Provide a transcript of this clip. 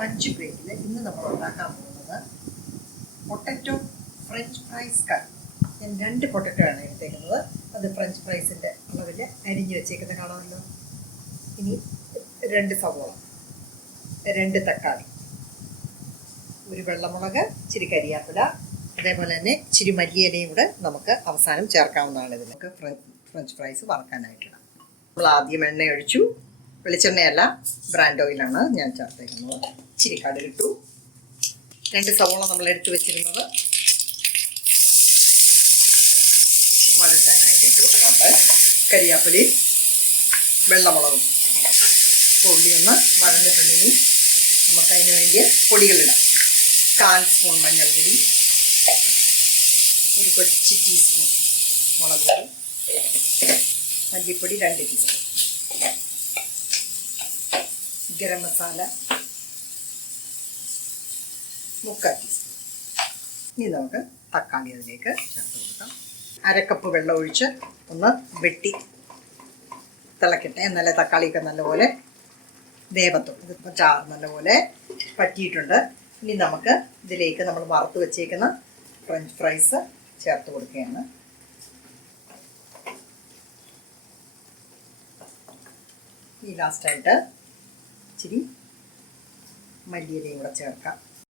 Lunch ബ്രേക്കിൽ ഇന്ന് നമ്മൾ ഉണ്ടാക്കാൻ പോകുന്നത് പൊട്ടറ്റോ ഫ്രഞ്ച് ഫ്രൈസ് കറി. ഞാൻ 2 പൊട്ടറ്റോ ആണ് എടുത്തേക്കുന്നത്. അത് ഫ്രഞ്ച് ഫ്രൈസിൻ്റെ അളവിൽ അരിഞ്ഞ് വെച്ചേക്കുന്നത് കാണാമല്ലോ. ഇനി 2 സവോള, 2 തക്കാളി, ഒരു വെള്ളമുളക്, ഇച്ചിരി കരിയാപ്പില, അതേപോലെ തന്നെ ഇച്ചിരി മല്ലിയിലയും കൂടെ നമുക്ക് അവസാനം ചേർക്കാവുന്നതാണ്. ഇതിൽ നമുക്ക് ഫ്രഞ്ച് ഫ്രൈസ് വറക്കാനായിട്ടിടാം. നമ്മൾ ആദ്യം എണ്ണ ഒഴിച്ചു. വെളിച്ചെണ്ണയല്ല, ബ്രാൻഡ് ഓയിലാണ് ഞാൻ ചേർത്തേക്കുന്നത്. ഇച്ചിരി കടുകിട്ടു. 2 സവോള നമ്മൾ എടുത്തു വെച്ചിരുന്നത് വഴറ്റാനായിട്ടിട്ടു. അങ്ങോട്ട് കരിയാപ്പിലയും വെള്ളമുളകും പൊടി ഒന്ന് വഴഞ്ഞിട്ടുണ്ടെങ്കിൽ നമുക്കതിന് വേണ്ടിയ പൊടികളിടാം. 1/4 സ്പൂൺ മഞ്ഞൾപ്പൊടി, ഒരു കൊച്ചു ടീസ്പൂൺ മുളക് പൊടി, മല്ലിപ്പൊടി 2 ടീസ്പൂൺ, ഗരം മസാല 3/4 ടീസ്പൂൺ. ഇനി നമുക്ക് തക്കാളി അതിലേക്ക് ചേർത്ത് കൊടുക്കാം. 1/2 കപ്പ് വെള്ളം ഒഴിച്ച് ഒന്ന് വെട്ടി തിളക്കട്ടെ. എന്നാലേ തക്കാളിയൊക്കെ നല്ലപോലെ വേവത്തും. ഇതിപ്പോൾ ചാറ് നല്ലപോലെ പറ്റിയിട്ടുണ്ട്. ഇനി നമുക്ക് ഇതിലേക്ക് നമ്മൾ വറുത്ത് വെച്ചേക്കുന്ന ഫ്രഞ്ച് ഫ്രൈസ് ചേർത്ത് കൊടുക്കുകയാണ്. ഈ ലാസ്റ്റായിട്ട് ഇച്ചിരി മല്ലിയിലയും കൂടെ ചേർക്കാം.